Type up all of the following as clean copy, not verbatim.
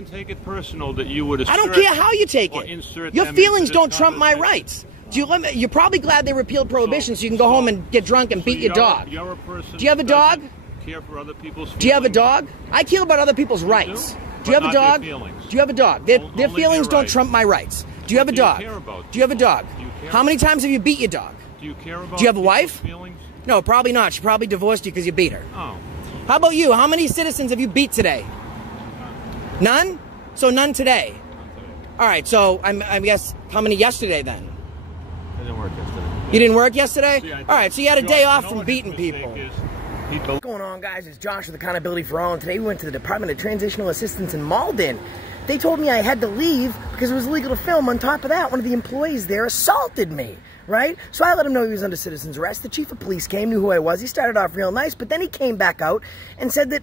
even take it personal that you would assert. I don't care how you take it. Your feelings don't trump my rights. You're probably glad they repealed prohibition so you can go home and get drunk and beat your dog. You're a person. Do you have a dog? Care for other people's feelings. Do you have a dog? I care about other people's rights. Do you have a dog? Do you have a dog? Their feelings don't trump my rights. Do you have a dog? Do you have a dog? How many times have you beat your dog? Do you care about? Do you have a wife? Feelings? No, probably not. She probably divorced you because you beat her. Oh. How about you? How many citizens have you beat today? None? So none today. All right. So I guess how many yesterday then? I didn't work yesterday. You didn't work yesterday? See, all right. So you had a day off from beating people. What's going on, guys? It's Josh with Accountability for All, and today we went to the Department of Transitional Assistance in Malden. They told me I had to leave because it was illegal to film. On top of that, one of the employees there assaulted me, right? So I let him know he was under citizen's arrest. The chief of police came, knew who I was. He started off real nice, but then he came back out and said that,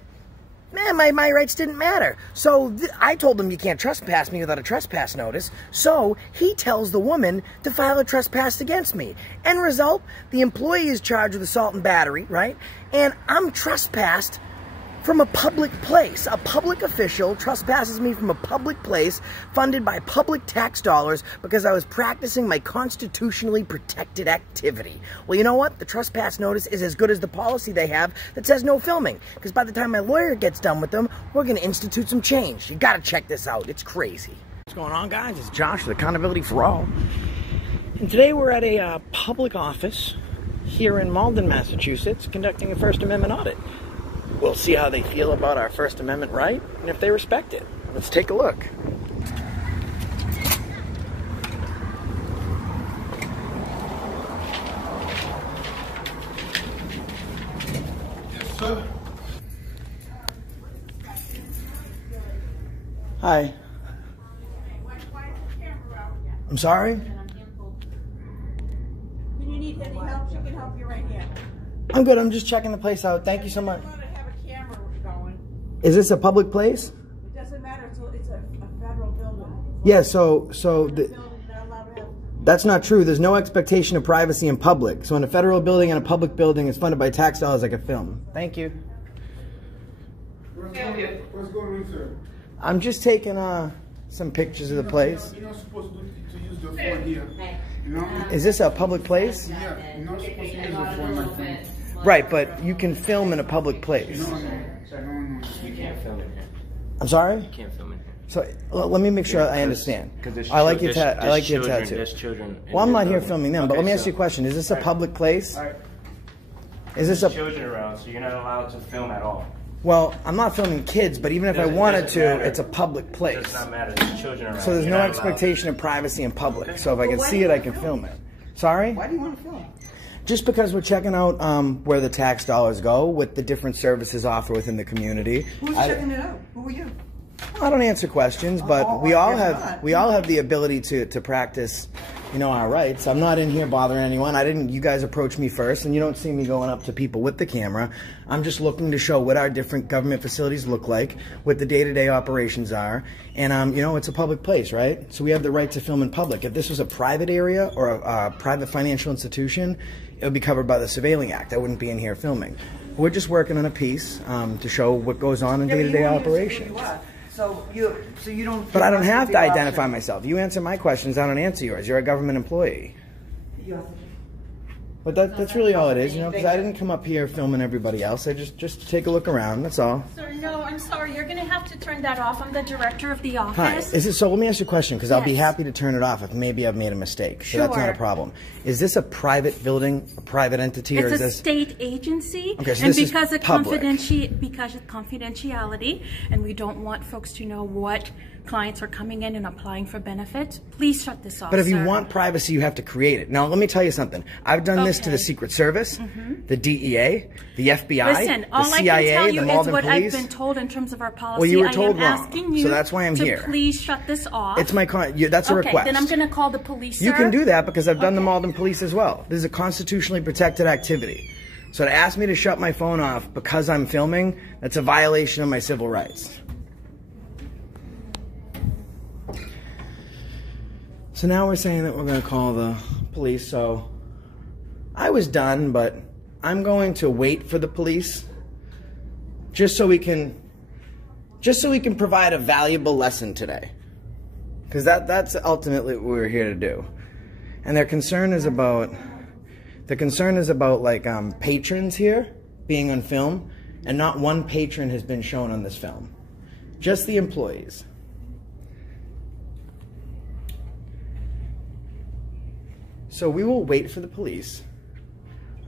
man, my rights didn't matter. So I told him you can't trespass me without a trespass notice. So he tells the woman to file a trespass against me. End result, the employee is charged with assault and battery, right? And I'm trespassed from a public place. A public official trespasses me from a public place funded by public tax dollars because I was practicing my constitutionally protected activity. Well, you know what? The trespass notice is as good as the policy they have that says no filming. Because by the time my lawyer gets done with them, we're going to institute some change. You got to check this out. It's crazy. What's going on, guys? It's Josh with Accountability for All. And today we're at a public office here in Malden, Massachusetts, conducting a First Amendment audit. We'll see how they feel about our First Amendment right and if they respect it. Let's take a look. Yes, sir. Hi. I'm sorry? When you need any help, she can help you right here. I'm good. I'm just checking the place out. Thank you so much. Have a camera going. Is this a public place? It doesn't matter. It's a federal building. Yeah, that's not true. There's no expectation of privacy in public. So in a federal building and a public building is funded by tax dollars like a film. Thank you. What's going on, sir? I'm just taking some pictures of the place. You're not supposed to use the phone here. You know? Is this a public place? Yeah, you're not supposed to use the phone like that. Right, but you can film in a public place. No. You can't film in here. I'm sorry? You can't film in here. So let me make sure I understand. There's I like your children, tattoo. There's children. Well, I'm not here filming them, but let me ask you a question. Is this a public place? Is this a children around, so you're not allowed to film at all. Well, I'm not filming kids, but even if I wanted to, it's a public place. It does not matter. There's children around. So there's no expectation of privacy in public. So if I can see it, I can film it. Sorry? Why do you want to film? Just because we're checking out where the tax dollars go with the different services offered within the community. Who's checking it out? Who are you? I don't answer questions, but we all have the ability to practice, you know, our rights. I'm not in here bothering anyone. You guys approached me first, and you don't see me going up to people with the camera. I'm just looking to show what our different government facilities look like, what the day-to-day operations are, and you know, it's a public place, right? So we have the right to film in public. If this was a private area or a private financial institution, it would be covered by the Surveilling Act. I wouldn't be in here filming. We're just working on a piece to show what goes on in day-to-day operations. So you don't. But I don't have to identify myself. You answer my questions, I don't answer yours. You're a government employee. But that's really all it is, you know, because I didn't come up here filming everybody else. I just to take a look around, that's all. Sir, no, I'm sorry. You're going to have to turn that off. I'm the director of the office. Hi. So let me ask you a question, because I'll be happy to turn it off if maybe I've made a mistake. So that's not a problem. Is this a private building, a private entity, or is this... It's a state agency. Okay, so and this because is of public. because of confidentiality, and we don't want folks to know what clients are coming in and applying for benefits, please shut this off, But if you sir. want privacy, you have to create it. Now, let me tell you something. I've done this to the Secret Service, the DEA, the FBI, Listen, the all CIA, I can tell the you is Malden what Police. I've been told in terms of our policy. Well, you were told I am wrong, asking you so that's why I'm to here. please shut this off. It's my that's a request. Okay, then I'm going to call the police, sir. You can do that because I've done the Malden Police as well. This is a constitutionally protected activity. So to ask me to shut my phone off because I'm filming, that's a violation of my civil rights. So now we're saying that we're going to call the police. So I was done, but I'm going to wait for the police just so we can just so we can provide a valuable lesson today. Because that's ultimately what we're here to do. And their concern is about like patrons here being on film, and not one patron has been shown on this film. Just the employees. So we will wait for the police.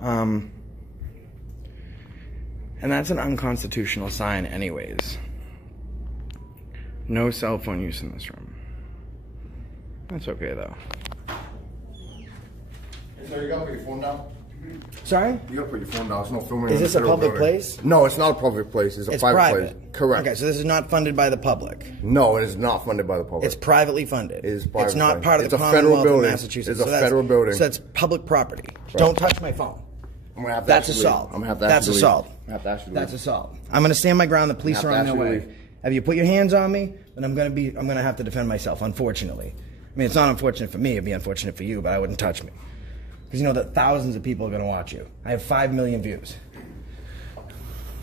And that's an unconstitutional sign anyways. No cell phone use in this room. That's okay though. So you gotta put your phone down? Sorry? You gotta put your phone down. There's no filming. Is this a public place? No, it's not a public place. It's a private place. Correct. Okay, so this is not funded by the public. No, it is not funded by the public. It's privately funded. It is private. It's not part of the It's a federal Commonwealth of building. Massachusetts. It's a federal building. So that's public property. Right. Don't touch my phone. I'm gonna have to That's actually assault. leave. I'm gonna have to That's actually assault. leave. I'm gonna have to actually That's leave. assault. I'm gonna stand my ground. The police are on their way. leave. Have you put your hands on me? Then I'm gonna have to defend myself. Unfortunately, I mean it's not unfortunate for me. It'd be unfortunate for you, but I wouldn't touch me because you know that thousands of people are gonna watch you. I have 5 million views,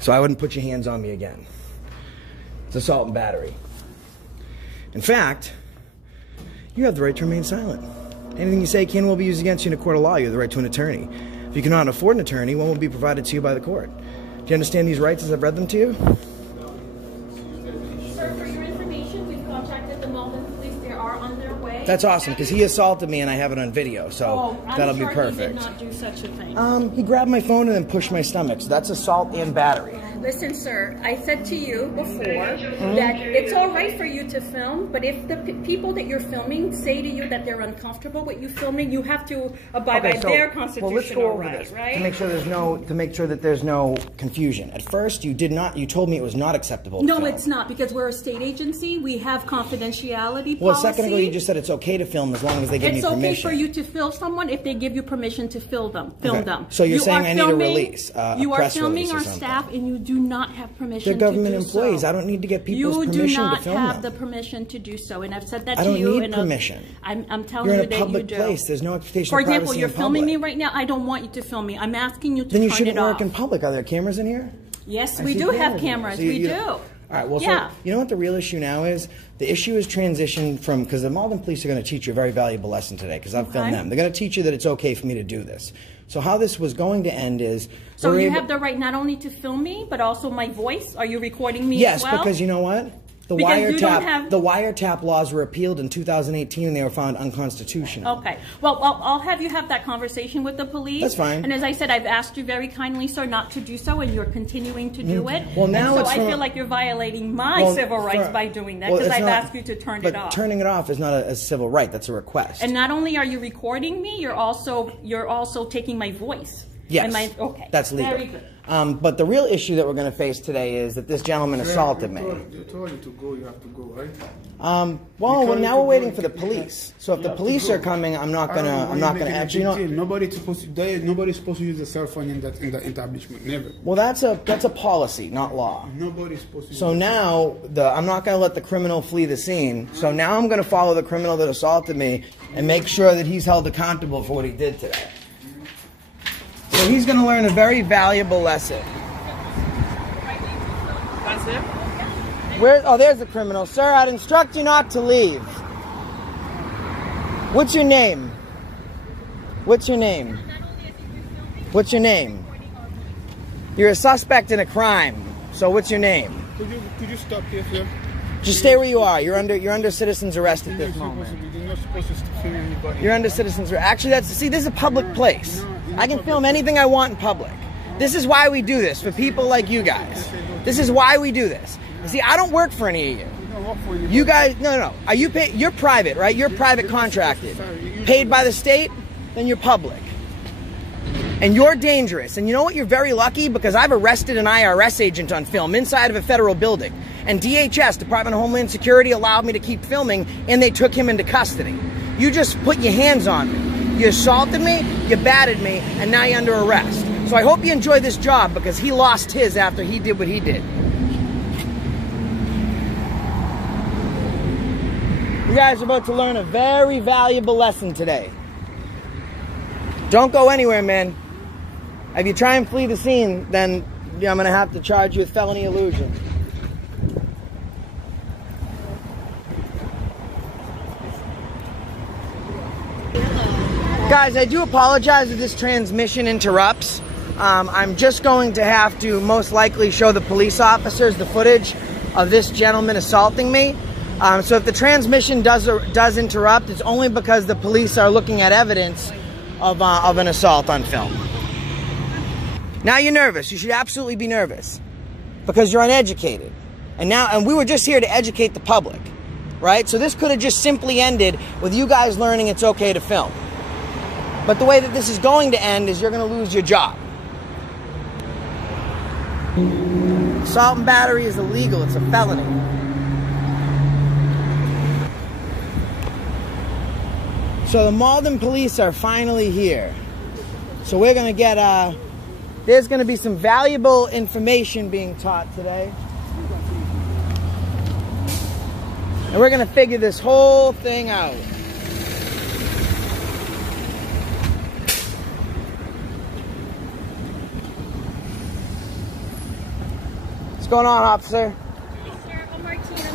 so I wouldn't put your hands on me again. It's assault and battery. In fact, you have the right to remain silent. Anything you say can and will be used against you in a court of law. You have the right to an attorney. If you cannot afford an attorney, one will be provided to you by the court. Do you understand these rights as I've read them to you? Sir, for your information, we've contacted the Malden police. They are on their way. That's awesome, because he assaulted me and I have it on video, so that'll be perfect. He did not do such a thing. He grabbed my phone and then pushed my stomach, so that's assault and battery. Listen, sir, I said to you before that it's all right for you to film, but if the people that you're filming say to you that they're uncomfortable with you filming, you have to abide by their constitutional let's go over right, this right? to make sure that there's no confusion. At first, you told me it was not acceptable. No, to film. it's not, because we're a state agency. We have confidentiality Well, policy. a second ago you just said it's okay to film as long as they give me permission. It's okay for you to film someone if they give you permission to film them. So you're saying I need a release, you a are press filming release or our something. staff, and you do not have permission. They're government to do employees. So. I don't need to get people's permission to film them. You do not have the permission to do so, and I've said that I to don't you. need permission. I'm telling You're you in a that public you do. place. There's no expectation For of privacy example, you're in filming public. me right now. I don't want you to film me. I'm asking you to Then you turn shouldn't it work off. in public. Are there cameras in here? Yes, I we see do have in here. cameras. So We you- do. All right, well, Yeah. so you know what the real issue now is? The issue is transition from, because the Malden police are going to teach you a very valuable lesson today, because I've filmed Okay. them. They're going to teach you that it's okay for me to do this. So how this was going to end is... So we're you able- have the right not only to film me, but also my voice? Are you recording me Yes, as well? because you know what? The Because you don't have- wiretap laws were appealed in 2018 and they were found unconstitutional. Okay. Well, I'll have you have that conversation with the police. That's fine. And as I said, I've asked you very kindly, sir, not to do so, and you're continuing to do it. Well, now and it's so I from- feel like you're violating my civil rights by doing that, because it's I've not- asked you to turn but it off. turning it off is not a civil right. That's a request. And not only are you recording me, you're also taking my voice. Yes, Okay. that's legal. Very good. But the real issue that we're going to face today is that this gentleman assaulted me. They told you to go, you have to go, right? Well, now we're waiting for the police. So if the police are coming, I'm not gonna actually. Nobody's supposed to use a cell phone in the establishment. Never. Well, that's a policy, not law. Nobody's supposed to. So now I'm not going to let the criminal flee the scene. So now I'm going to follow the criminal that assaulted me and make sure that he's held accountable for what he did today. So he's going to learn a very valuable lesson. That's it? Oh, there's the criminal. Sir, I'd instruct you not to leave. What's your name? What's your name? What's your name? You're a suspect in a crime. So what's your name? Could you stop here, sir? Just stay where you are. You're under citizen's arrest at this moment. You're not supposed to film anybody. You're under citizen's arrest. Actually, this is a public place. I can film anything I want in public. This is why we do this, for people like you guys. This is why we do this. See, I don't work for any of you. You guys, no. Are you paid? You're private, right? You're private contracted. Paid by the state? Then you're public. And you're dangerous. And you know what? You're very lucky, because I've arrested an IRS agent on film inside of a federal building. And DHS, Department of Homeland Security, allowed me to keep filming, and they took him into custody. You just put your hands on me. You assaulted me, you battered me, and now you're under arrest. So I hope you enjoy this job, because he lost his after he did what he did. You guys are about to learn a very valuable lesson today. Don't go anywhere, man. If you try and flee the scene, then I'm going to have to charge you with felony illusion. Guys, I do apologize if this transmission interrupts. I'm just going to have to most likely show the police officers the footage of this gentleman assaulting me. So if the transmission does interrupt, it's only because the police are looking at evidence of an assault on film. Now you're nervous. You should absolutely be nervous because you're uneducated. And we were just here to educate the public, right? So this could have just simply ended with you guys learning it's okay to film. But the way that this is going to end is you're going to lose your job. Assault and battery is illegal. It's a felony. So the Malden police are finally here. So we're going to get, there's going to be some valuable information being taught today. And we're going to figure this whole thing out. What's going on, officer? Sir, I'm Martina.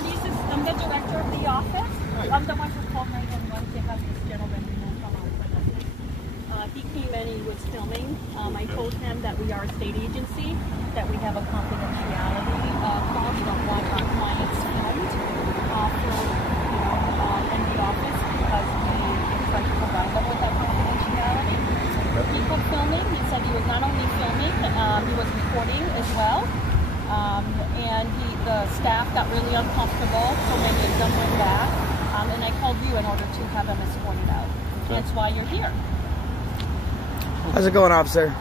I'm the director of the office. I'm the one who called 911 to have this gentleman removed from our premises. He came in, he was filming. I told him that we are a state agency, that we have a confidentiality clause. We don't want our clients filmed in the office because we try to provide them with that confidentiality. People filming, he said he was not only filming, he was recording as well. And the staff got really uncomfortable, so many of them went back. And I called you in order to have them escorted out. Okay. That's why you're here. How's it going, officer?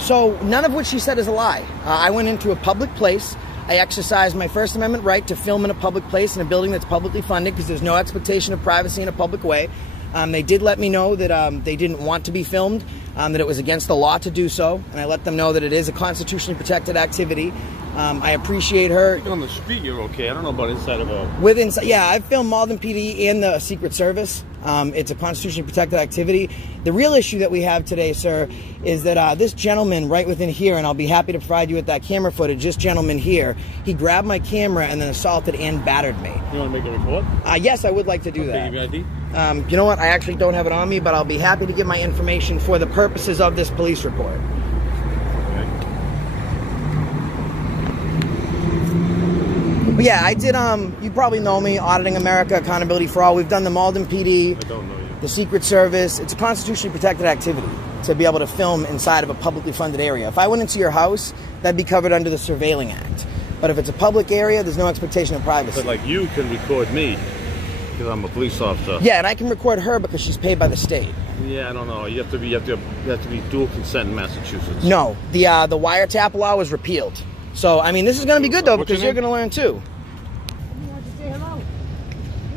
So none of what she said is a lie. I went into a public place. I exercised my First Amendment right to film in a public place in a building that's publicly funded because there's no expectation of privacy in a public way. They did let me know that they didn't want to be filmed, that it was against the law to do so, and I let them know that it is a constitutionally protected activity. I appreciate her. On the street, you're okay. I don't know about inside of a... Yeah, I've filmed Malden PD and the Secret Service. It's a constitutionally protected activity. The real issue that we have today, sir, is that this gentleman right within here, and I'll be happy to provide you with that camera footage, this gentleman here, he grabbed my camera and then assaulted and battered me. You want to make a report? Yes, I would like to do that. Give you ID? You know what? I actually don't have it on me, but I'll be happy to give my information for the purposes of this police report. But yeah, I did, you probably know me, Auditing America, Accountability for All. We've done the Malden PD, I don't know you. The Secret Service. It's a constitutionally protected activity to be able to film inside of a publicly funded area. If I went into your house, that'd be covered under the Surveilling Act. But if it's a public area, there's no expectation of privacy. But like you can record me because I'm a police officer. Yeah, and I can record her because she's paid by the state. Yeah, I don't know. You have to be dual consent in Massachusetts. No, the wiretap law was repealed. So, I mean, this is going to be good, though, because you're going to learn, too.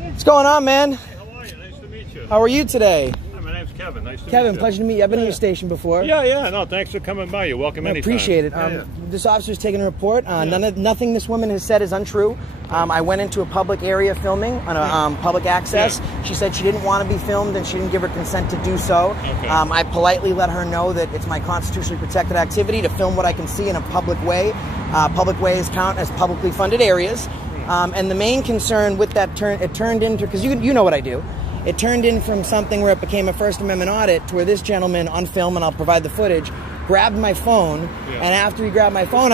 What's going on, man? How are you? Nice to meet you. How are you today? Hi, my name's Kevin. Nice to meet you. Kevin, pleasure to meet you. I've been in your station before. Yeah. No, thanks for coming by. You're welcome I anytime. appreciate it. This officer's taking a report. Nothing this woman has said is untrue. I went into a public area filming on a public access. Yeah. She said she didn't want to be filmed and she didn't give her consent to do so. Okay. I politely let her know that it's my constitutionally protected activity to film what I can see in a public way. Public ways count as publicly funded areas. And the main concern with that it turned into, because you know what I do, it turned in from something where it became a First Amendment audit to where this gentleman on film, and I'll provide the footage, grabbed my phone, and after he grabbed my phone,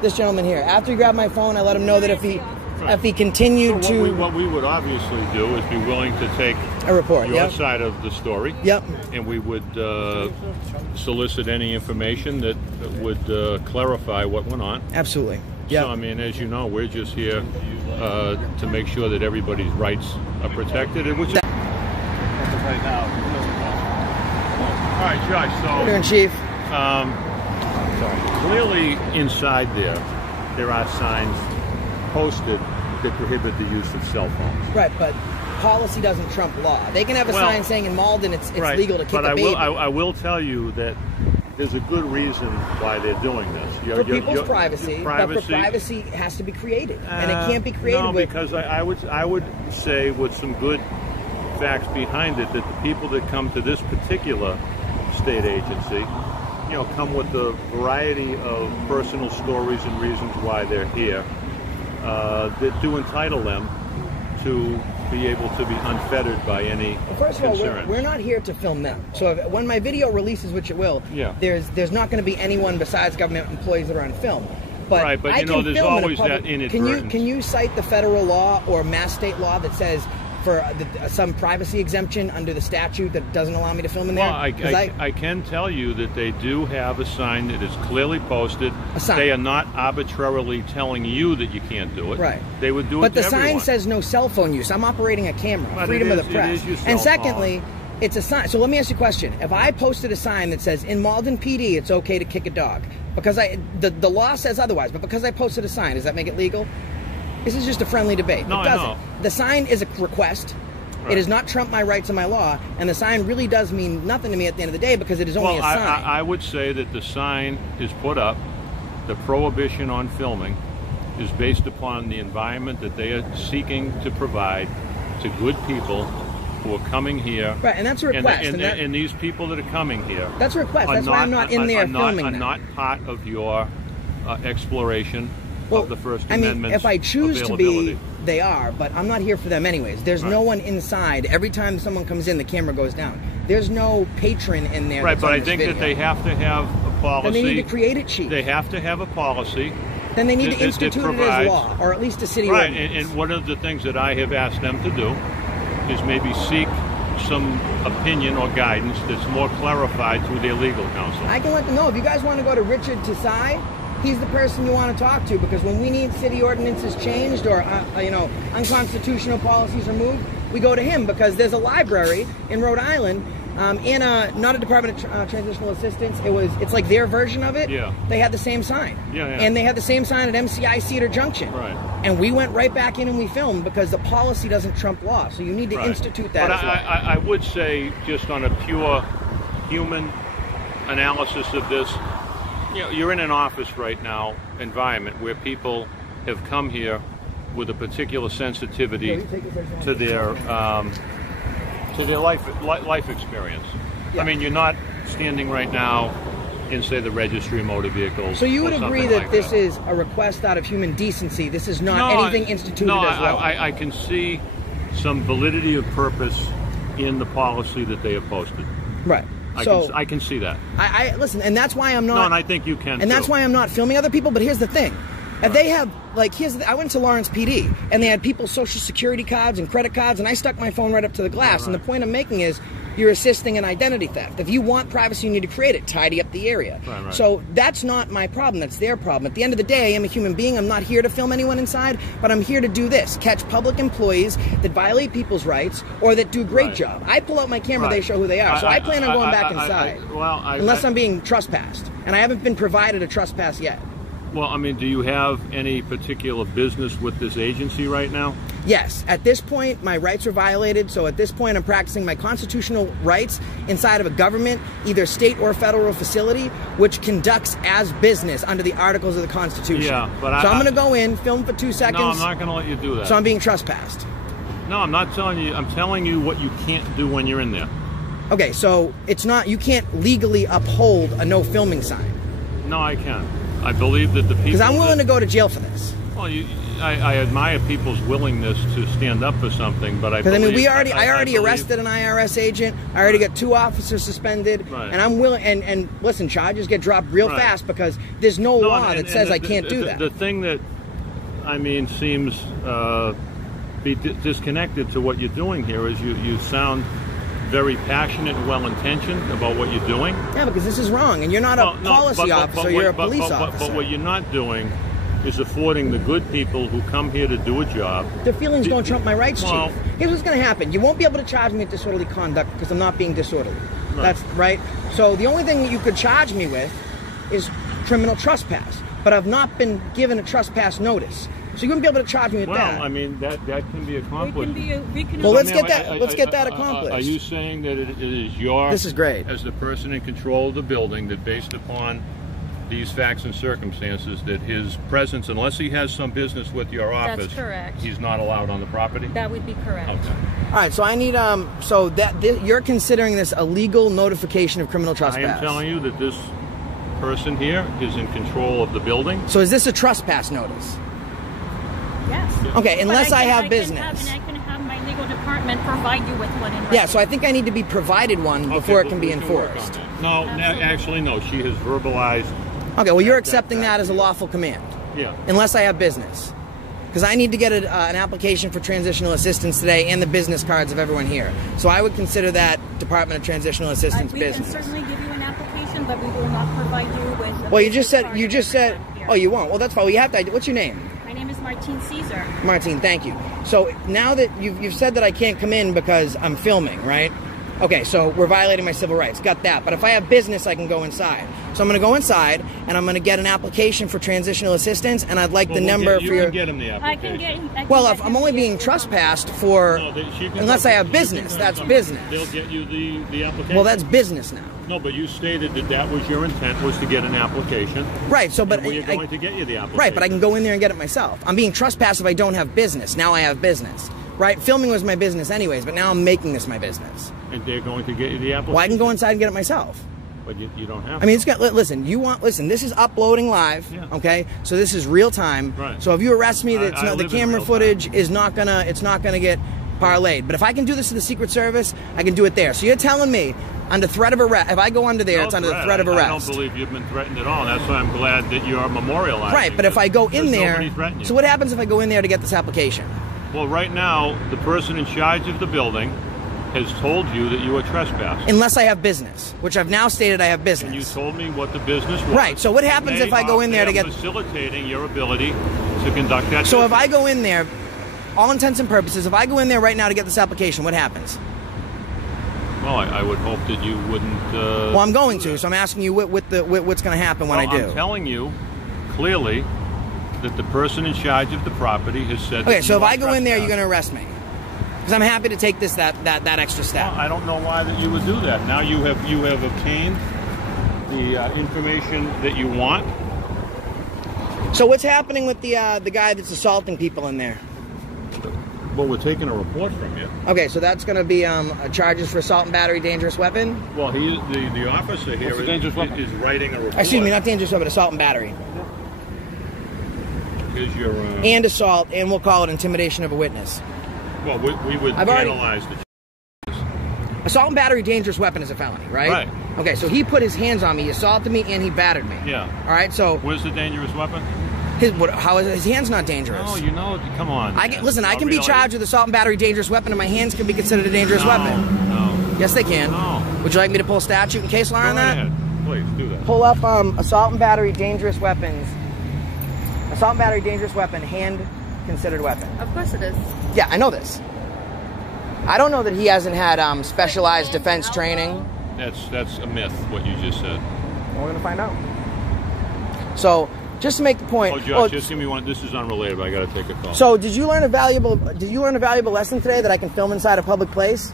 this gentleman here, after he grabbed my phone, I let him know that if he continued what we would obviously do is be willing to take a report, your side of the story. Yep. And we would solicit any information that would clarify what went on. Absolutely. Yep. So, I mean, as you know, we're just here to make sure that everybody's rights are protected, and which is right now. All right, Josh. So, how you doing, Chief? Clearly, inside there are signs posted that prohibit the use of cell phones. Right, but policy doesn't trump law. They can have a sign saying in Malden it's legal to kick a baby. I will tell you that there's a good reason why they're doing this. For people's privacy, but for privacy has to be created, and it can't be created. No, because I would say with some good facts behind it that the people that come to this particular state agency, come with a variety of personal stories and reasons why they're here that do entitle them to be able to be unfettered by any Well, first of all, concerns. we're not here to film them. So when my video releases, which it will, Yeah. there's not going to be anyone besides government employees that are on film. But Right, but I you know, can there's film in a always public- that inadvertence. Can you cite the federal law or mass state law that says for some privacy exemption under the statute that doesn't allow me to film in there? Well, I can tell you that they do have a sign that is clearly posted. A sign. They are not arbitrarily telling you that you can't do it. Right. They would do But it to the sign everyone. says no cell phone use. I'm operating a camera, But freedom it of the is- it press. is your And cell phone. secondly, it's a sign. So let me ask you a question. If I posted a sign that says, in Malden PD, it's okay to kick a dog, because the law says otherwise, but because I posted a sign, does that make it legal? This is just a friendly debate. No, it doesn't. I know. The sign is a request. Right. It does not trump my rights and my law, and the sign really does mean nothing to me at the end of the day because it is only Well, a sign. I would say that the sign is put up, the prohibition on filming is based upon the environment that they are seeking to provide to good people who are coming here. Right, and that's a request. And these people that are coming here. That's a request. are That's why I'm not in there filming Are them. not part of your exploration of the First I mean, Amendment's if I choose to be, availability. they are, but I'm not here for them anyways. There's no one inside. Every time someone comes in, the camera goes down. There's no patron in there. Right, that's but on I this think video. that they have to have a policy. Then they need to create it, chief. They have to have a policy. Then they need that- to that institute it as provides- law, or at least a city Right, ordinance. and one of the things that I have asked them to do is maybe seek some opinion or guidance that's more clarified through their legal counsel. I can let them know. If you guys want to go to Richard Tesai, he's the person you want to talk to, because when we need city ordinances changed or unconstitutional policies removed, we go to him, because there's a library in Rhode Island, not a Department of Transitional Assistance. It's like their version of it. Yeah. They had the same sign. Yeah. And they had the same sign at MCI Cedar Junction. Right. And we went right back in and we filmed, because the policy doesn't trump law. So you need to Right. institute that But as law. I would say, just on a pure human analysis of this, you're in an office right now environment where people have come here with a particular sensitivity to their life experience. Yeah. I mean, you're not standing right now in, say, the registry of motor vehicles. So you would or agree something that like this is a request out of human decency? This is not No, anything instituted no, as law? I can see some validity of purpose in the policy that they have posted. Right. I can see that. I listen, and that's why I'm not. No, and I think you can. And that's too. why I'm not filming other people. But here's the thing: if they have, like, I went to Lawrence PD, and they had people's social security cards and credit cards, and I stuck my phone right up to the glass. Right. And the point I'm making is, you're assisting in identity theft. If you want privacy, you need to create it, tidy up the area. Right. So that's not my problem. That's their problem. At the end of the day, I'm a human being. I'm not here to film anyone inside, but I'm here to do this: catch public employees that violate people's rights or that do a great Right. job. I pull out my camera, Right. they show who they are. So I plan on going back inside. Unless I'm being trespassed. And I haven't been provided a trespass yet. Well, I mean, do you have any particular business with this agency right now? Yes. At this point, my rights are violated. So at this point, I'm practicing my constitutional rights inside of a government, either state or federal facility, which conducts as business under the Articles of the Constitution. Yeah, but so I'm going to go in, film for 2 seconds. No, I'm not going to let you do that. So I'm being trespassed. No, I'm not telling you. I'm telling you what you can't do when you're in there. Okay, so it's not, you can't legally uphold a no filming sign. No, I can. I believe that the people. Because I'm willing to go to jail for this. Well, I admire people's willingness to stand up for something, but I Because I believe. mean, I already believe- arrested an IRS agent. I already got 2 officers suspended, Right. and I'm willing. And listen, charges get dropped real Right. fast because there's no No, law and- that and says the- I can't do that. The thing that, I mean, seems be disconnected to what you're doing here is you sound very passionate and well-intentioned about what you're doing. Yeah, because this is wrong, and you're not a policy officer. You're a police officer. But what you're not doing is affording the good people who come here to do a job. Their feelings don't trump my rights, Well- Chief. Here's what's going to happen. You won't be able to charge me with disorderly conduct because I'm not being disorderly. Right. That's right. So the only thing that you could charge me with is criminal trespass. But I've not been given a trespass notice. So you wouldn't be able to charge me with Well, that. I mean, that can be accomplished. Well, let's Ma'am, get that accomplished. Are you saying that it is your... This is great. As the person in control of the building, that based upon these facts and circumstances, that his presence, unless he has some business with your office... That's correct. He's not allowed on the property? That would be correct. Okay. All right, so I need you're considering this a legal notification of criminal trespass. I am telling you that this person here is in control of the building. So is this a trespass notice? Yes. Okay, unless I have can business. I can have my legal municipal department provide you with one in Yeah, so I think I need to be provided one before it can be enforced. No, actually, no. She has verbalized. Okay, well, you're accepting that as a lawful command. Yeah. Unless I have business. Because I need to get an application for transitional assistance today and the business cards of everyone here. So I would consider that Department of Transitional Assistance business. We can certainly give you an application, but we will not provide you with. Well, you just said. Oh, you won't. Well, that's fine. Well, you have to. What's your name? My name is Martine Caesar. Martine, thank you. So now that you've said that I can't come in because I'm filming, right? Okay, so we're violating my civil rights. Got that. But if I have business, I can go inside. So I'm going to go inside, and I'm going to get an application for transitional assistance, and I'd like the number for your... You can get him the application. Well, if I'm only being trespassed for... unless I have business, that's business. They'll get you the application. Well, that's business now. No, but you stated that was your intent, was to get an application. Right, so but... we're going to get you the application. Right, but I can go in there and get it myself. I'm being trespassed if I don't have business. Now I have business. Right? Filming was my business anyways, but now I'm making this my business. And they're going to get you the application? Well, I can go inside and get it myself. But you don't have to. I mean, it's got, listen, this is uploading live, okay? So this is real time. Right. So if you arrest me, the camera footage is not gonna get parlayed. But if I can do this to the Secret Service, I can do it there. So you're telling me, under threat of arrest, if I go under there, it's under the threat of arrest. I don't believe you've been threatened at all. That's why I'm glad that you are memorializing. Right, but if I go in there, nobody threatened you. So what happens if I go in there to get this application? Well, right now, the person in charge of the building has told you that you are trespassing. Unless I have business, which I've now stated I have business. And you told me what the business was. Right, so what happens if I go in there to get... facilitating your ability to conduct that So business. if I go in there, all intents and purposes, if I go in there right now to get this application, what happens? Well, I would hope that you wouldn't... well, I'm going to, so I'm asking you what's going to happen when I do. I'm telling you, clearly, that the person in charge of the property has said... Okay, so if I go in there, you're going to arrest me? Because I'm happy to take that extra step. Well, I don't know why that you would do that. Now you have obtained the information that you want. So what's happening with the guy that's assaulting people in there? Well, we're taking a report from you. Okay, so that's going to be charges for assault and battery, dangerous weapon? Well, the officer here is writing a report. Excuse me, not dangerous weapon, assault and battery. Here's your... and assault, and we'll call it intimidation of a witness. Well, we would analyze the... Assault and battery, dangerous weapon is a felony, right? Right. Okay, so he put his hands on me, he assaulted me, and he battered me. Yeah. All right, so... Where's the dangerous weapon? How is his hand's not dangerous? No, you know, come on. Listen, I can be charged with assault and battery, dangerous weapon, and my hands can be considered a dangerous weapon. No. Yes, they can. No. Would you like me to pull statute and case law on that? Go ahead. Please, do that. Pull up assault and battery, dangerous weapons. Assault and battery, dangerous weapon, hand considered weapon. Of course it is. Yeah, I know this. I don't know that he hasn't had specialized defense training. That's a myth, what you just said. Well, we're going to find out. So, just to make the point... Oh, Josh, just give me one. This is unrelated, but I got to take a call. So, did you learn a valuable lesson today that I can film inside a public place?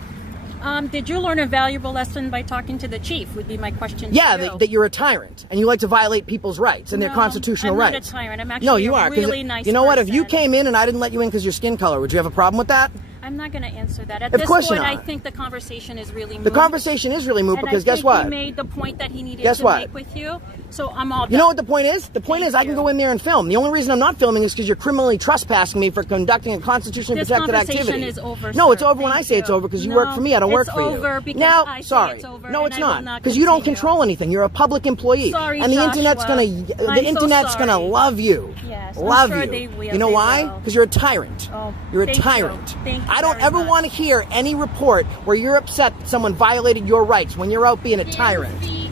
Did you learn a valuable lesson by talking to the chief, would be my question to you. That you're a tyrant, and you like to violate people's rights and their constitutional rights. I'm not a tyrant. I'm actually a really nice You know what? If you person. came in and I didn't let you in because your skin color, would you have a problem with that? I'm not going to answer that. At of this course point, you're not. I think the conversation is really moot. The conversation is really moot and because I think guess what? he made the point that he needed guess to what? make with you. So I'm all done. You know what the point is? The point is I can go in there and film. The only reason I'm not filming is because you're criminally trespassing me for conducting a constitutionally protected activity. This conversation is over, No, it's sir. over when I say it's over because you work for me. I don't work for you. It's over because now, I say sorry. it's over. No, it's and I will not because you don't control anything. You're a public employee, Sorry, and the internet's Joshua. gonna love you. Yes, love I'm sure you. They will. You know why? Because you're a tyrant. Oh, you're a thank tyrant. You. Thank you I don't very ever much. want to hear any report where you're upset that someone violated your rights when you're out being a tyrant. Teeth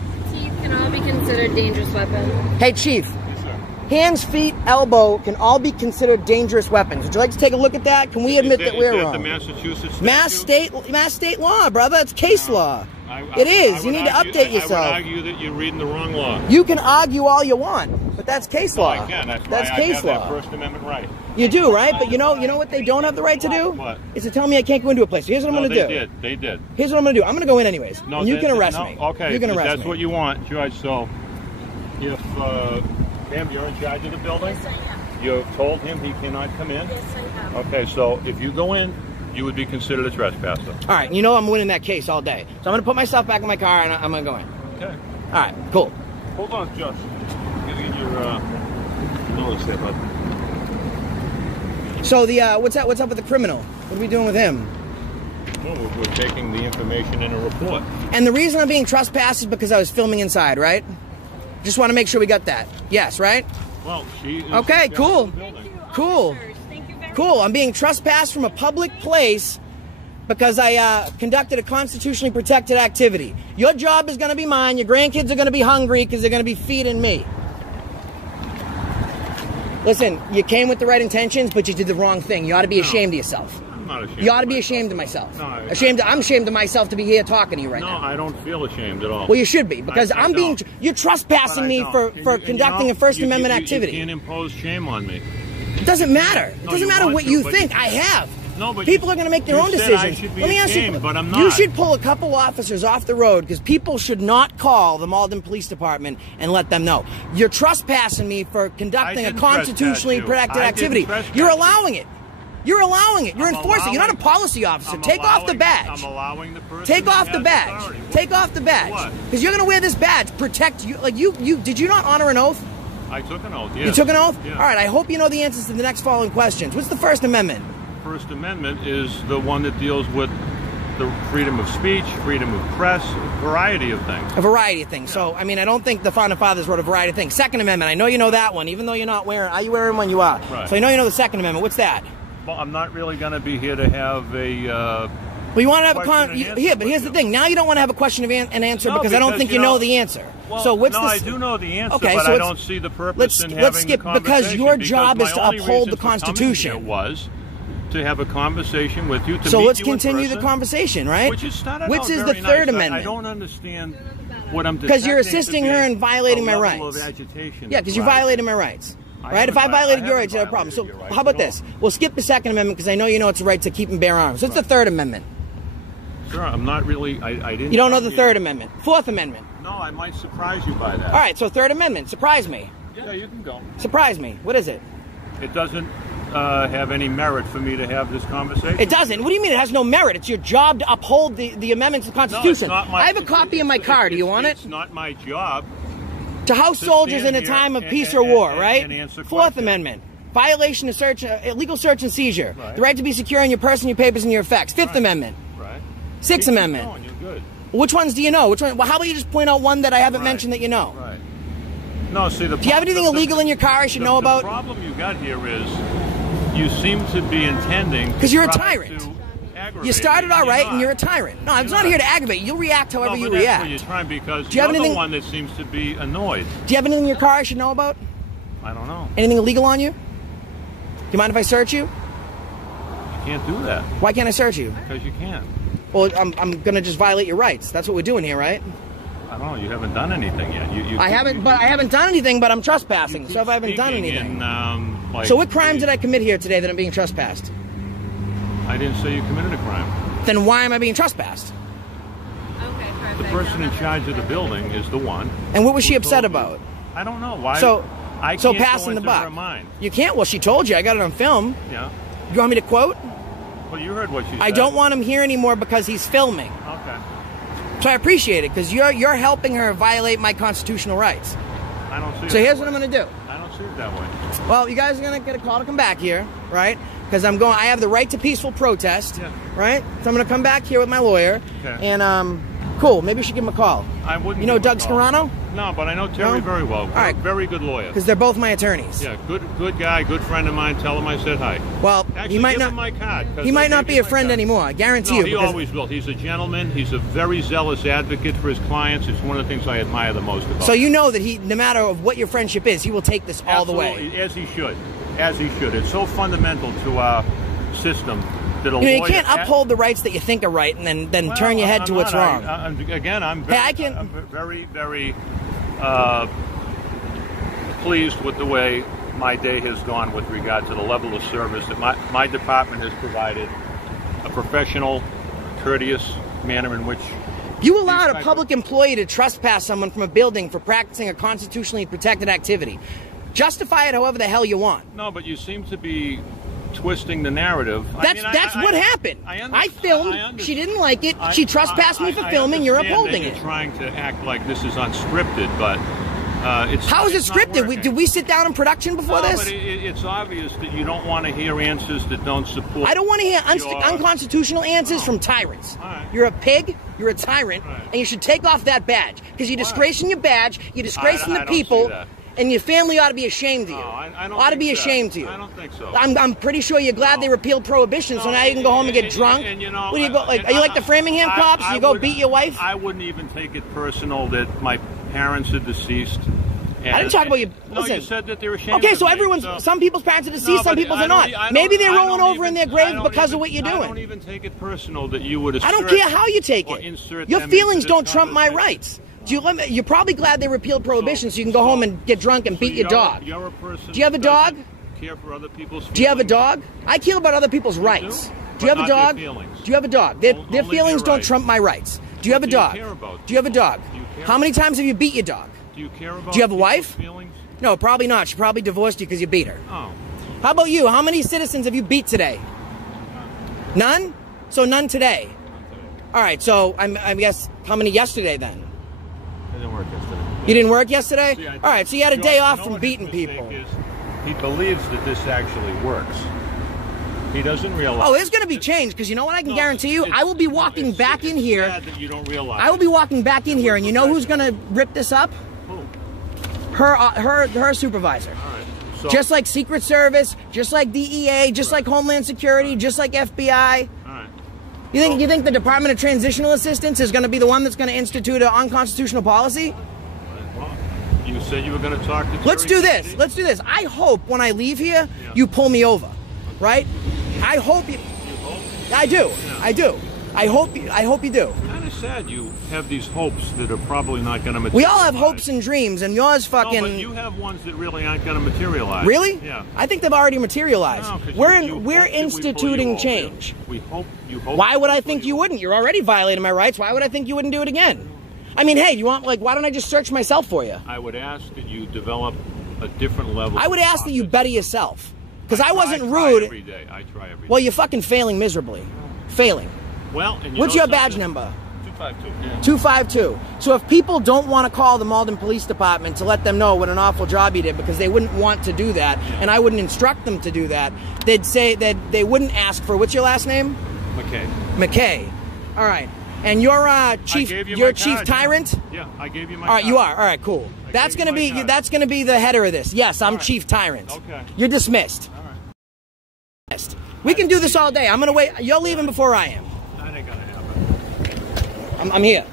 can all be considered dangerous weapons. Hey, Chief. Hands, feet, elbow can all be considered dangerous weapons. Would you like to take a look at that? Can we admit that we're wrong? The Massachusetts statute? Mass state law, brother. It's case law. It is. You need to update yourself. I would argue that you're reading the wrong law. You can argue all you want, but that's case law. I can. That's case law. That First Amendment right. You do, right? But you know what they don't have the right to do? What? Is to tell me I can't go into a place. Here's what I'm going to do. They did. Here's what I'm going to do. I'm going to go in anyways. No, and you can arrest me. Okay. You can arrest me. That's what you want, Judge. So, if Pam, you're in charge of the building. Yes, I am. You've told him he cannot come in. Yes, I am. Okay. So if you go in, you would be considered a trespasser. All right. You know I'm winning that case all day. So I'm going to put myself back in my car and I'm going to go in. Okay. All right. Cool. Hold on, Josh. Give me your notice there, bud. So what's up with the criminal? What are we doing with him? Well, we're taking the information in a report. And the reason I'm being trespassed is because I was filming inside, right? Just want to make sure we got that. Yes, right? Well, she is okay, cool. Cool. Thank you very Cool. I'm being trespassed from a public place because I conducted a constitutionally protected activity. Your job is going to be mine. Your grandkids are going to be hungry because they're going to be feeding me. Listen, you came with the right intentions, but you did the wrong thing. You ought to be ashamed of yourself. I'm not ashamed. You ought to be ashamed of myself. No, I'm ashamed of myself to be here talking to you right now. No, I don't feel ashamed at all. Well, you should be, because you're trespassing me for conducting a First Amendment activity. You can't impose shame on me. It doesn't matter. It doesn't matter what you think. I have. No, but people are going to make their own decisions. Let me ask you, but I'm not. You should pull a couple officers off the road, because people should not call the Malden Police Department and let them know. You're trespassing me for conducting a constitutionally protected activity. You're allowing it. You're allowing it. You're enforcing it. You're not a policy officer. Take off the badge. I'm allowing the person. Take off the badge. Take off the badge. Because you're going to wear this badge. Protect you. Like did you not honor an oath? I took an oath, yes. You took an oath? Yeah. All right, I hope you know the answers to the next following questions. What's the First Amendment? First Amendment is the one that deals with the freedom of speech, freedom of press, a variety of things. A variety of things. Yeah. So, I mean, I don't think the Founding Fathers wrote a variety of things. Second Amendment, I know you know that one, even though you're not wearing... Are you wearing one? You are. Right. So I know you know the Second Amendment. What's that? Well, I'm not really going to be here to have a... well, you want to have but here's the thing. Now you don't want to have a question and answer because I don't think you know the answer. Well, so what's I do know the answer, okay, but so I don't see the purpose in having let's skip the because your job is to only uphold the reason for coming Constitution. here was to have a conversation with you. So let's continue the conversation, right? Which is the Third Amendment. I don't understand what I'm because you're assisting her in violating my rights. Of agitation. Yeah, because you're violating my rights. Right? If I violated your rights, you have a problem. So how about this? We'll skip the Second Amendment because I know you know it's a right to keep and bear arms. What's the Third Amendment? Sure, I'm not really... I didn't... You don't know the Third Amendment. Fourth Amendment. No, I might surprise you by that. All right, so Third Amendment. Surprise me. Yeah, you can go. Surprise me. What is it? It doesn't have any merit for me to have this conversation. It doesn't? What do you mean it has no merit? It's your job to uphold the amendments to the Constitution. No, it's not my... I have a copy in my car. Do you want it? It's not my job. To house soldiers in a time of peace or war, right? Fourth Amendment. Violation of search, illegal search and seizure. Right. The right to be secure in your person, your papers, and your effects. Fifth Amendment. Right. Sixth Amendment. Going. You're good. Which ones do you know? Which one? Well, how about you just point out one that I haven't mentioned that you know? Right. No, see, do you have anything illegal in your car I should know about? The problem you got here is you seem to be intending... Because you're a tyrant. You started all right, and you're a tyrant. No, I'm not here to aggravate. You'll react however you react. That's what you're trying, because you're the one that seems to be annoyed. Do you have anything in your car I should know about? I don't know. Anything illegal on you? Do you mind if I search you? You can't do that. Why can't I search you? Because you can't. Well, I'm going to just violate your rights. That's what we're doing here, right? I don't know. You haven't done anything yet. I haven't done anything, but I'm trespassing. So if I haven't done anything. So what crime did I commit here today that I'm being trespassed? I didn't say you committed a crime. Then why am I being trespassed? Okay, perfect. The person in charge of the building is the one. And what was she upset about? I don't know. Why? So can't passing go the buck. her mind. You can't? Well, she told you. I got it on film. Yeah. You want me to quote? Well, you heard what she said. I don't want him here anymore because he's filming. Okay. So I appreciate it because you're helping her violate my constitutional rights. I don't see it. So here's what I'm going to do. I don't see it that way. Well, you guys are going to get a call to come back here, right? Because I have the right to peaceful protest, right? So I'm going to come back here with my lawyer. Okay. And, cool, maybe you should give him a call. I wouldn't. You know Doug Scarano? No, but I know Terry very well. All right. Very good lawyer. Because they're both my attorneys. Yeah, good guy, good friend of mine. Tell him I said hi. Well, actually, he might give not. him my card. He might not be a friend anymore. I guarantee you. He always will. He's a gentleman. He's a very zealous advocate for his clients. It's one of the things I admire the most about him. So you know that no matter of what your friendship is, he will take this all the way. As he should. As he should. It's so fundamental to our system. You can't uphold the rights that you think are right and then turn your head to what's wrong. I'm very, very pleased with the way my day has gone with regard to the level of service that my department has provided, a professional, courteous manner in which... You allowed a public employee to trespass someone from a building for practicing a constitutionally protected activity. Justify it however the hell you want. No, but you seem to be twisting the narrative. That's what happened. I filmed. She didn't like it. She trespassed me for filming. You're upholding it. You're trying to act like this is unscripted, but How is it it's not scripted? working. Did we sit down in production before No, this? but it's obvious that you don't want to hear answers that don't support. I don't want to hear your- unconstitutional answers from tyrants. All right. You're a pig, you're a tyrant, Right. and you should take off that badge. Because you're disgracing your badge, you're disgracing I the don't see people, that. and your family ought to be ashamed of you. No, I don't ought to think be so. ashamed of you. I don't think so. I'm pretty sure you're glad No. they repealed prohibition, so No, now you can go home and get drunk. and, you know, what do you go? Like, are you like the Framingham cops? You go beat your wife? I wouldn't even take it personal that my parents are deceased. And, I didn't talk about you. No, Listen. you said that they were ashamed. Okay, of so me, everyone's, so- some people's parents are No, deceased, some but people's I are don't- not. I don't- Maybe they're I rolling don't over in even- their grave I don't because of even- what you're I doing. don't even take it personal that you would assert. I don't care how you take or it. insert Your them feelings into this don't trump my conversation. rights. You're probably glad they repealed prohibition so you can go home and get drunk and beat your dog. You're a person. Do you have a that dog? doesn't Care for other people's feelings. Do you have a dog? I care about other people's rights. do? Do you have But a not their dog? feelings. Do you have a dog? Their Only feelings their don't rights. trump my rights. Do you have a do you dog? care about Do you have a dog? Do you care How many about- times have you beat your dog? Do you care about Do you have a people's wife? Feelings? No, probably not. She probably divorced you because you beat her. Oh. How about you? How many citizens have you beat today? None? So none today. All right, so I guess how many yesterday then? It didn't work yesterday. You didn't work yesterday? See, I think- All right, so you had a George, day you off know from what his beating mistake people. is? He believes that this actually works. He doesn't realize. Oh, there's going to be change because you know what I can guarantee you? I will be walking back in here. Sad that you don't realize. I will be walking back in here, and you know who's going to rip this up? Who? Her supervisor. All right. So, Just like Secret Service, just like DEA, just like Homeland Security, just like FBI. all right. You think the Department of Transitional Assistance is going to be the one that's going to institute an unconstitutional policy? Well, you said you were going to talk to. Let's Jerry do this. Kennedy. Let's do this. I hope when I leave here, Yeah. you pull me over, right? I hope you. You hope? I do. Yeah. I do. I hope you do. Kind of sad you have these hopes that are probably not going to materialize. We all have hopes and dreams, and yours fucking. No, but you have ones that really aren't going to materialize. Really? Yeah. I think they've already materialized. No, 'cause we're you hope that we pull you instituting over. change. We hope you hope. Why would we I pull think you over. wouldn't? You're already violating my rights. Why would I think you wouldn't do it again? I mean, hey, you want why don't I just search myself for you? I would ask that you develop a different level. I would of ask that you confidence. better yourself. Because I wasn't try rude. every day. I try every day. Well, you're fucking failing miserably. Failing. Well, and you What's know your badge something? number? 252. Yeah. 252. So if people don't want to call the Malden Police Department to let them know what an awful job you did because they wouldn't want to do that, and I wouldn't instruct them to do that, they'd say that they wouldn't ask for, what's your last name? McKay. McKay. All right. And you're chief. I gave you You're my chief card, tyrant. Yeah, I gave you my. All right, card. you are. All right, cool. That's gave gonna you be my card. that's gonna be the header of this. Yes, I'm right. chief tyrant. Okay. You're dismissed. All right. Dismissed. We can do this all day. I'm gonna wait. You're leaving before I am. That ain't gonna happen. I'm here.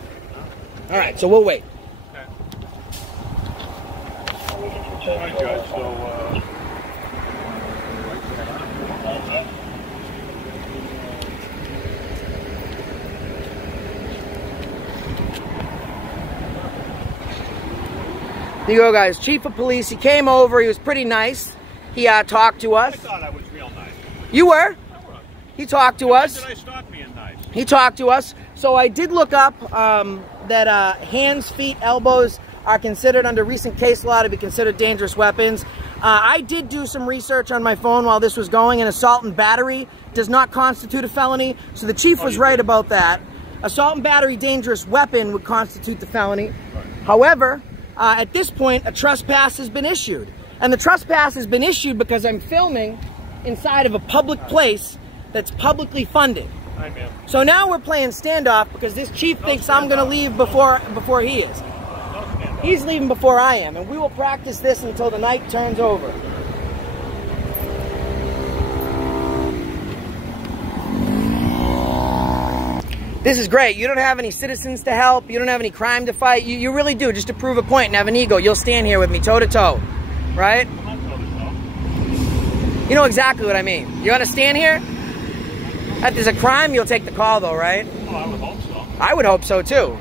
All right, so we'll wait. Okay. All right, Judge. So. There you go, guys. Chief of police. He came over. He was pretty nice. He talked to us. I thought I was real nice. You were. I was. He talked to When us. did I stop being nice? He talked to us. So I did look up that hands, feet, elbows are considered under recent case law to be considered dangerous weapons. I did do some research on my phone while this was going, and assault and battery does not constitute a felony. So the chief was right about that. Assault and battery dangerous weapon would constitute the felony. However, at this point, a trespass has been issued. And the trespass has been issued because I'm filming inside of a public place that's publicly funded. Hi, ma'am. So now we're playing standoff because this chief thinks I'm going to leave before he is. He's leaving before I am, and we will practice this until the night turns over. This is great. You don't have any citizens to help. You don't have any crime to fight. You really do, just to prove a point and have an ego. You'll stand here with me toe to toe, right? You know exactly what I mean. You're going to stand here? If there's a crime, you'll take the call though, right? Oh, I would hope so. I would hope so too.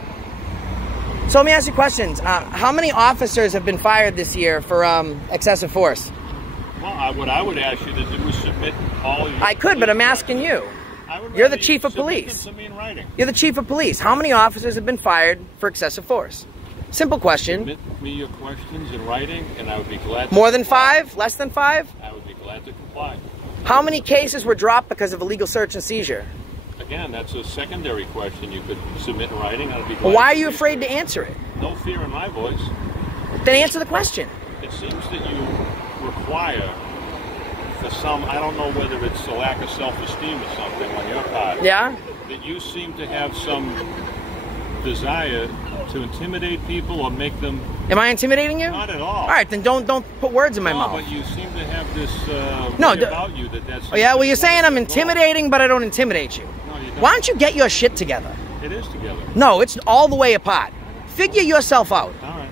So let me ask you questions. How many officers have been fired this year for excessive force? Well, what I would ask you is that we submit all your... I could, but I'm asking you. You're the chief of police. To me in writing. You're the chief of police. How many officers have been fired for excessive force? Simple question. Submit me your questions in writing, and I would be glad to More than comply. 5? Less than 5? I would be glad to comply. How many cases were dropped because of illegal search and seizure? Again, that's a secondary question you could submit in writing. I'd be glad Why are to you do afraid so. to answer it? No fear in my voice. Then answer the question. It seems that you require, for some, I don't know whether it's a lack of self-esteem or something on your part. Yeah? That you seem to have some desire to intimidate people or make them... Am I intimidating you? Not at all. All right, then don't put words in my No, mouth. but you seem to have this No, way about you that's... Oh, yeah, well, you're saying I'm intimidating, but I don't intimidate you. No, you don't. Why don't you get your shit together? It is together. No, it's all the way apart. Figure yourself out. All right.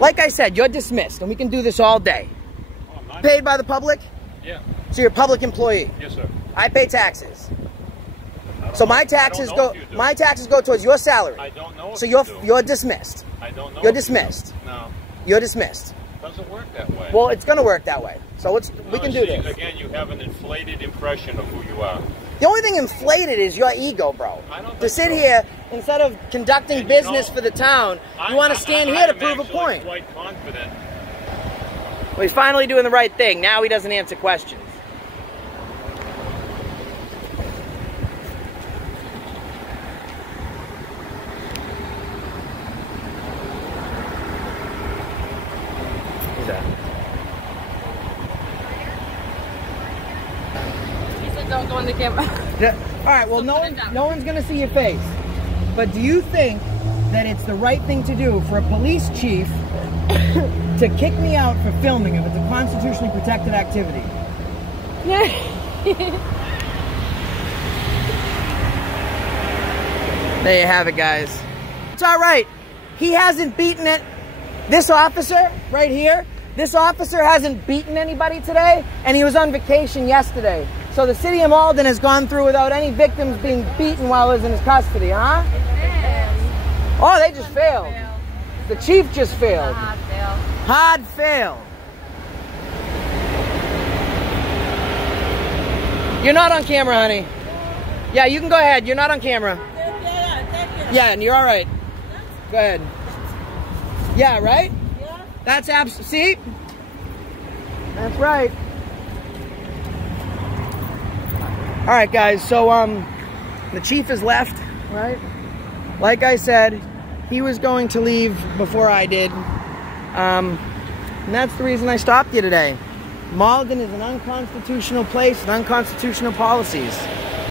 Like I said, you're dismissed, and we can do this all day. Oh, I'm not... Paid by the public? Yeah. So you're a public employee. Yes, sir. I pay taxes. So my taxes go towards your salary. I don't know. So you're dismissed. I don't know. You're dismissed. No. You're dismissed. It doesn't work that way. Well, it's going to work that way. So we can do see, this. Again, you have an inflated impression of who you are. The only thing inflated is your ego, bro. I don't To think sit so. here, instead of conducting And business you know, for the town, you want to stand here to prove a point. I'm quite confident. Well, he's finally doing the right thing. Now he doesn't answer questions. Who's that? He said don't go on the camera. Yeah. All right, well, no one's going to see your face. But do you think that it's the right thing to do for a police chief to kick me out for filming if it's a constitutionally protected activity? There you have it, guys. It's all right. He hasn't beaten it. This officer right here, this officer hasn't beaten anybody today, and he was on vacation yesterday. So the city of Malden has gone through without any victims being beaten while he was in his custody, huh? Oh, they just failed. The chief just failed. Hard fail. You're not on camera, honey. Yeah, you can go ahead. You're not on camera. Yeah, and you're all right. Go ahead. Yeah, right? Yeah. That's see? That's right. All right, guys. So, the chief has left, right? Like I said, he was going to leave before I did. And that's the reason I stopped you today. Malden is an unconstitutional place with unconstitutional policies.